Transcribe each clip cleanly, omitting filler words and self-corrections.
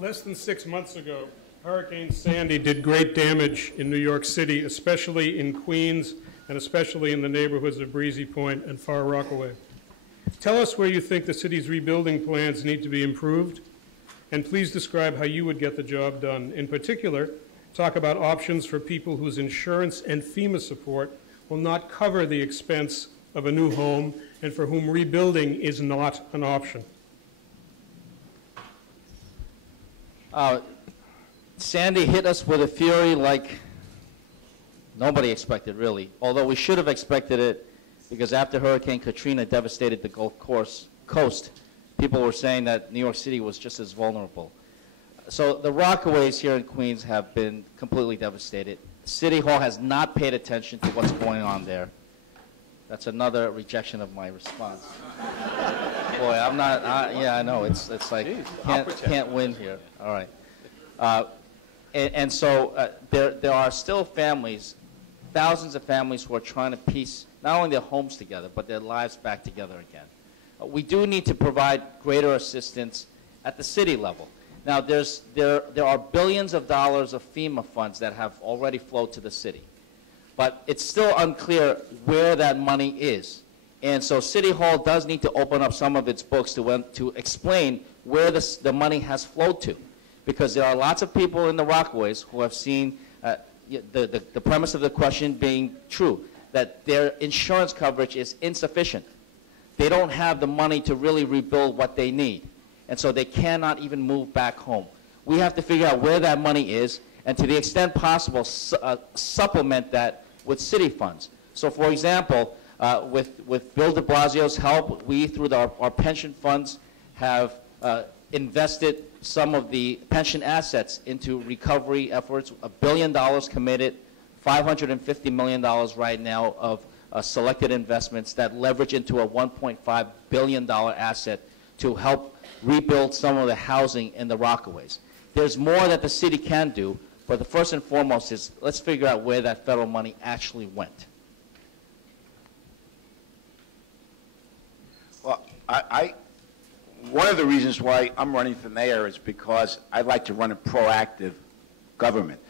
Less than 6 months ago, Hurricane Sandy did great damage in New York City, especially in Queens and especially in the neighborhoods of Breezy Point and Far Rockaway. Tell us where you think the city's rebuilding plans need to be improved, and please describe how you would get the job done. In particular, talk about options for people whose insurance and FEMA support will not cover the expense of a new home and for whom rebuilding is not an option. Sandy hit us with a fury like nobody expected, really. Although we should have expected it, because after Hurricane Katrina devastated the Gulf Coast, people were saying that New York City was just as vulnerable. So the Rockaways here in Queens have been completely devastated. City Hall has not paid attention to what's going on there. That's another rejection of my response. Boy, I'm not, yeah, I know, it's like, jeez, can't win here. All right. So there are still families, thousands of families who are trying to piece not only their homes together, but their lives back together again. We do need to provide greater assistance at the city level. Now, there are billions of dollars of FEMA funds that have already flowed to the city. But it's still unclear where that money is. And so City Hall does need to open up some of its books to explain where the money has flowed to. Because there are lots of people in the Rockaways who have seen the premise of the question being true, that their insurance coverage is insufficient. They don't have the money to really rebuild what they need. And so they cannot even move back home. We have to figure out where that money is, and to the extent possible, supplement that with city funds. So for example, with Bill de Blasio's help, we, through our pension funds, have invested some of the pension assets into recovery efforts. $1 billion committed, $550 million right now of selected investments that leverage into a $1.5 billion asset to help rebuild some of the housing in the Rockaways. There's more that the city can do, but the first and foremost is let's figure out where that federal money actually went. Well, one of the reasons why I'm running for mayor is because I'd like to run a proactive government.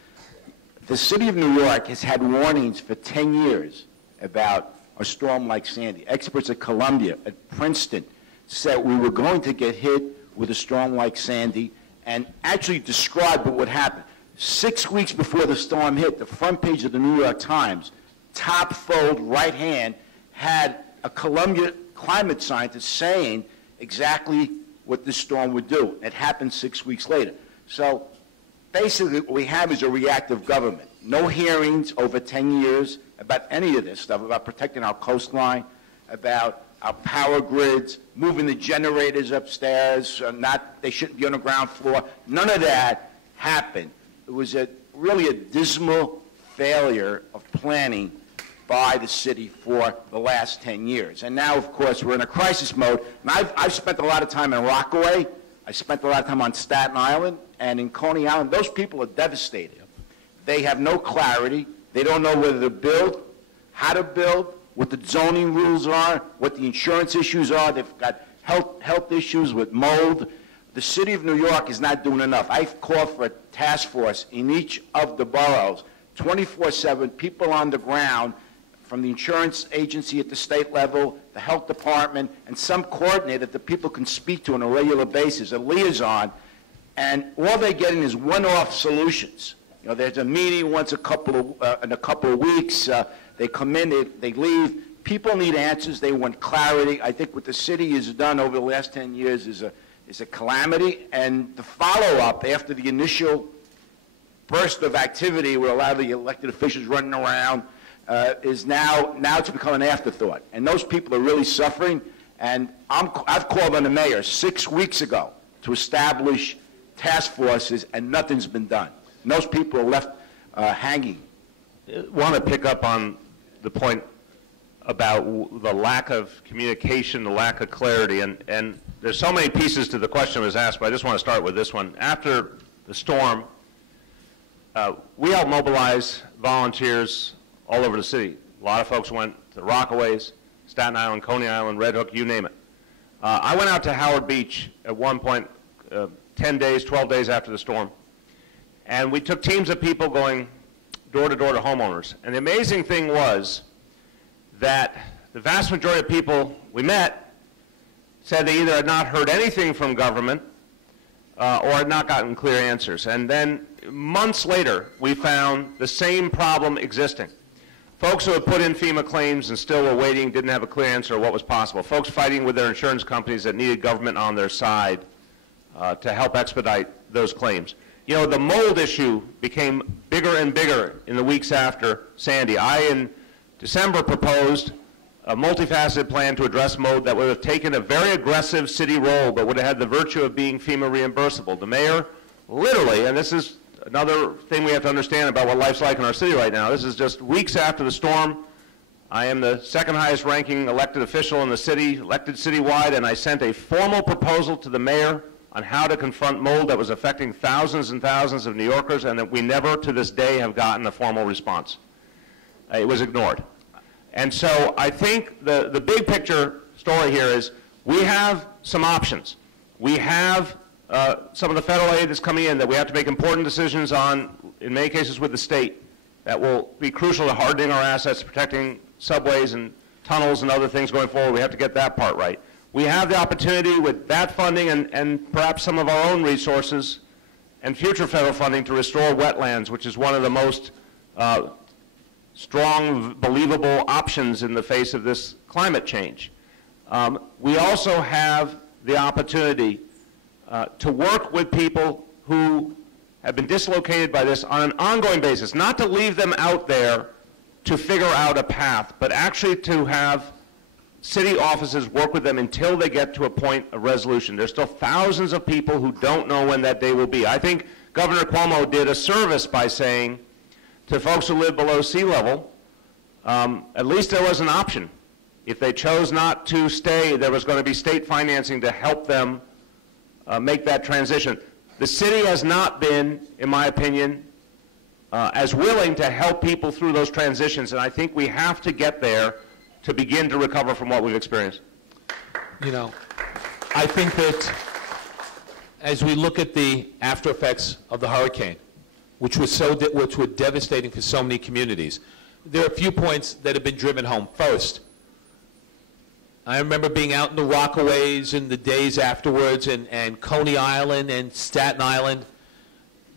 The city of New York has had warnings for 10 years about a storm like Sandy. Experts at Columbia, at Princeton, said we were going to get hit with a storm like Sandy and actually described what would happen. 6 weeks before the storm hit, the front page of the New York Times, top fold, right hand, had a Columbia climate scientist saying exactly what this storm would do. It happened 6 weeks later. So basically what we have is a reactive government. No hearings over 10 years about any of this stuff, about protecting our coastline, about our power grids, moving the generators upstairs, they shouldn't be on the ground floor. None of that happened. It was really a dismal failure of planning by the city for the last 10 years. And now, of course, we're in a crisis mode. And I've spent a lot of time in Rockaway. I spent a lot of time on Staten Island and in Coney Island. Those people are devastated. They have no clarity. They don't know whether to build, how to build, what the zoning rules are, what the insurance issues are. They've got health issues with mold. The city of New York is not doing enough. I've called for a task force in each of the boroughs, 24/7, people on the ground, from the insurance agency at the state level, the health department, and some coordinator that people can speak to on a regular basis, a liaison, and all they're getting is one-off solutions. You know, there's a meeting once in a couple of weeks. They come in, they leave. People need answers. They want clarity. I think what the city has done over the last 10 years is a calamity, and the follow-up after the initial burst of activity with a lot of the elected officials running around is now to become an afterthought. And those people are really suffering, and I've called on the mayor 6 weeks ago to establish task forces, and nothing's been done. And those people are left hanging. I want to pick up on the point about the lack of communication, the lack of clarity, and there's so many pieces to the question that was asked, but I just want to start with this one. After the storm, we helped mobilize volunteers all over the city. A lot of folks went to Rockaways, Staten Island, Coney Island, Red Hook, you name it. I went out to Howard Beach at one point 10 10 days, 12 days after the storm. And we took teams of people going door to door to homeowners. And the amazing thing was that the vast majority of people we met said they either had not heard anything from government or had not gotten clear answers. And then months later, we found the same problem existing. Folks who had put in FEMA claims and still were waiting, didn't have a clear answer of what was possible. Folks fighting with their insurance companies that needed government on their side to help expedite those claims. You know, the mold issue became bigger and bigger in the weeks after Sandy. I, in December, proposed a multifaceted plan to address mold that would have taken a very aggressive city role, but would have had the virtue of being FEMA reimbursable. The mayor, literally, and this is another thing we have to understand about what life's like in our city right now. This is just weeks after the storm. I am the second highest ranking elected official in the city, elected citywide, and I sent a formal proposal to the mayor on how to confront mold that was affecting thousands and thousands of New Yorkers, and that we never to this day have gotten a formal response. It was ignored. And so I think the big picture story here is we have some options. We have some of the federal aid that's coming in that we have to make important decisions on, in many cases with the state, that will be crucial to hardening our assets, protecting subways and tunnels and other things going forward. We have to get that part right. We have the opportunity with that funding and perhaps some of our own resources and future federal funding to restore wetlands, which is one of the most strong, believable options in the face of this climate change. We also have the opportunity to work with people who have been dislocated by this on an ongoing basis, not to leave them out there to figure out a path, but actually to have city offices work with them until they get to a point of resolution. There's still thousands of people who don't know when that day will be. I think Governor Cuomo did a service by saying to folks who live below sea level, at least there was an option. If they chose not to stay, there was going to be state financing to help them make that transition. The city has not been, in my opinion, as willing to help people through those transitions, and I think we have to get there to begin to recover from what we've experienced. You know, I think that as we look at the after effects of the hurricane, which were devastating for so many communities, there are a few points that have been driven home. First, I remember being out in the Rockaways in the days afterwards, and Coney Island and Staten Island.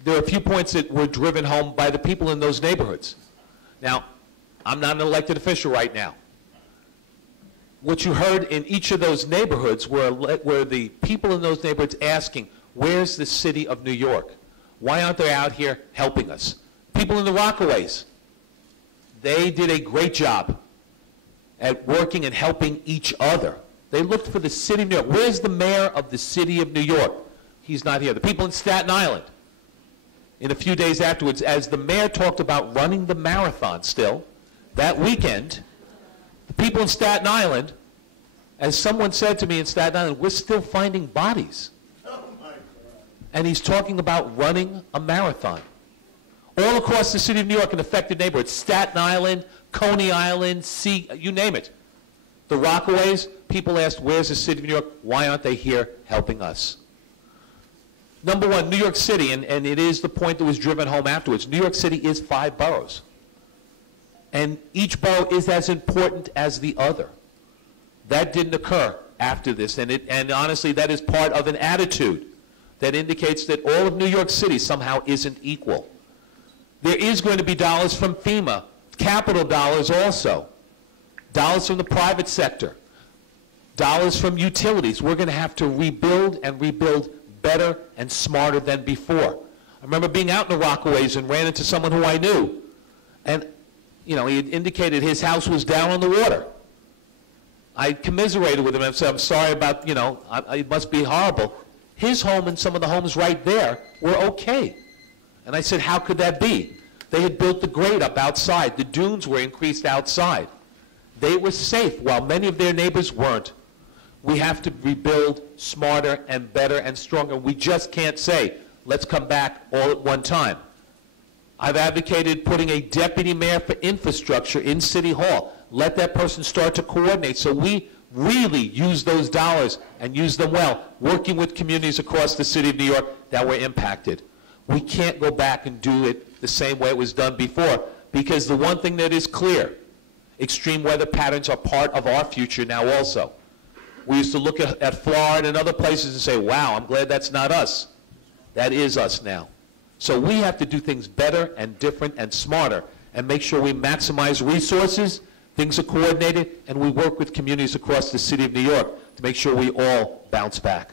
There are a few points that were driven home by the people in those neighborhoods. Now, I'm not an elected official right now. What you heard in each of those neighborhoods were the people in those neighborhoods asking, where's the city of New York? Why aren't they out here helping us? People in the Rockaways, they did a great job at working and helping each other. They looked for the city of New York. Where's the mayor of the city of New York? He's not here. The people in Staten Island, in a few days afterwards, as the mayor talked about running the marathon still, that weekend, the people in Staten Island, as someone said to me in Staten Island, we're still finding bodies. And he's talking about running a marathon. All across the city of New York in affected neighborhoods, Staten Island, Coney Island, you name it. The Rockaways, people asked, where's the city of New York? Why aren't they here helping us? Number one, New York City, and it is the point that was driven home afterwards. New York City is 5 boroughs. And each borough is as important as the other. That didn't occur after this, and honestly, that is part of an attitude that indicates that all of New York City somehow isn't equal. There is going to be dollars from FEMA, capital dollars also, dollars from the private sector, dollars from utilities. We're going to have to rebuild and rebuild better and smarter than before. I remember being out in the Rockaways and ran into someone who I knew, and he had indicated his house was down on the water. I commiserated with him and said, I'm sorry about, it must be horrible. His home and some of the homes right there were okay. And I said, how could that be? They had built the grade up outside. The dunes were increased outside. They were safe while many of their neighbors weren't. We have to rebuild smarter and better and stronger. We just can't say, let's come back all at one time. I've advocated putting a deputy mayor for infrastructure in City Hall. Let that person start to coordinate so we really use those dollars and use them well, working with communities across the city of New York that were impacted. We can't go back and do it the same way it was done before, because the one thing that is clear, extreme weather patterns are part of our future now also. We used to look at Florida and other places and say, wow, I'm glad that's not us. That is us now. So we have to do things better and different and smarter and make sure we maximize resources, things are coordinated, and we work with communities across the city of New York to make sure we all bounce back.